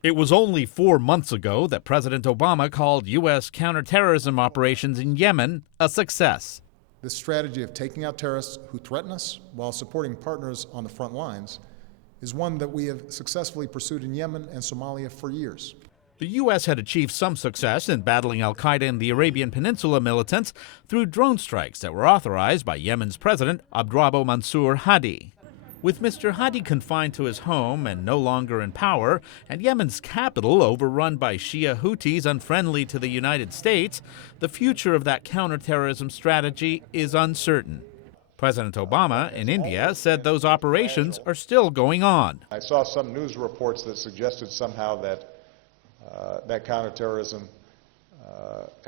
It was only 4 months ago that President Obama called U.S. counterterrorism operations in Yemen a success. This strategy of taking out terrorists who threaten us while supporting partners on the front lines is one that we have successfully pursued in Yemen and Somalia for years. The U.S. had achieved some success in battling al-Qaeda and the Arabian Peninsula militants through drone strikes that were authorized by Yemen's President Abdrabbuh Mansour Hadi. With Mr. Hadi confined to his home and no longer in power, and Yemen's capital overrun by Shia Houthis unfriendly to the United States, the future of that counterterrorism strategy is uncertain. President Obama in India said those operations are still going on. I saw some news reports that suggested somehow that that counterterrorism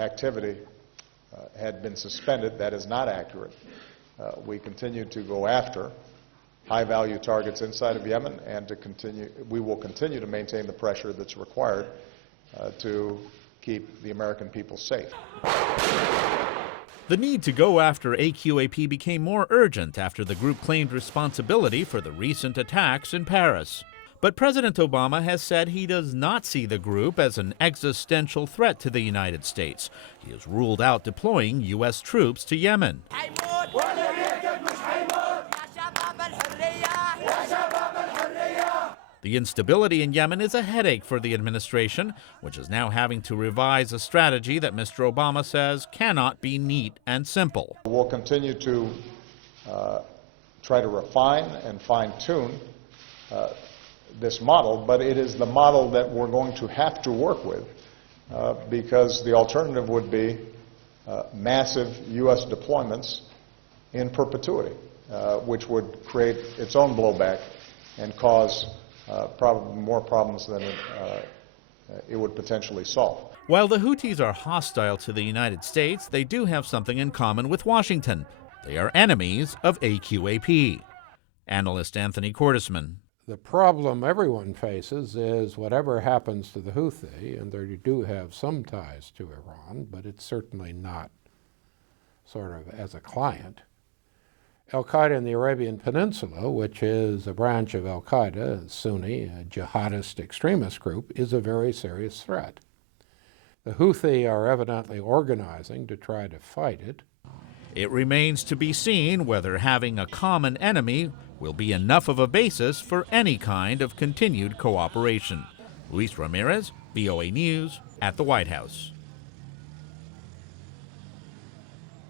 activity had been suspended. That is not accurate. We continue to go after high-value targets inside of Yemen, and we will continue to maintain the pressure that's required to keep the American people safe. The need to go after AQAP became more urgent after the group claimed responsibility for the recent attacks in Paris. But President Obama has said he does not see the group as an existential threat to the United States. He has ruled out deploying U.S. troops to Yemen. The instability in Yemen is a headache for the administration, which is now having to revise a strategy that Mr. Obama says cannot be neat and simple. We'll continue to try to refine and fine-tune this model, but it is the model that we're going to have to work with because the alternative would be massive U.S. deployments in perpetuity, which would create its own blowback and cause probably more problems than it would potentially solve. While the Houthis are hostile to the United States, they do have something in common with Washington. They are enemies of AQAP. Analyst Anthony Cordesman. The problem everyone faces is whatever happens to the Houthi, and they do have some ties to Iran, but it's certainly not sort of as a client. Al-Qaeda in the Arabian Peninsula, which is a branch of Al-Qaeda, a Sunni, a jihadist extremist group, is a very serious threat. The Houthi are evidently organizing to try to fight it. It remains to be seen whether having a common enemy will be enough of a basis for any kind of continued cooperation. Luis Ramirez, VOA News, at the White House.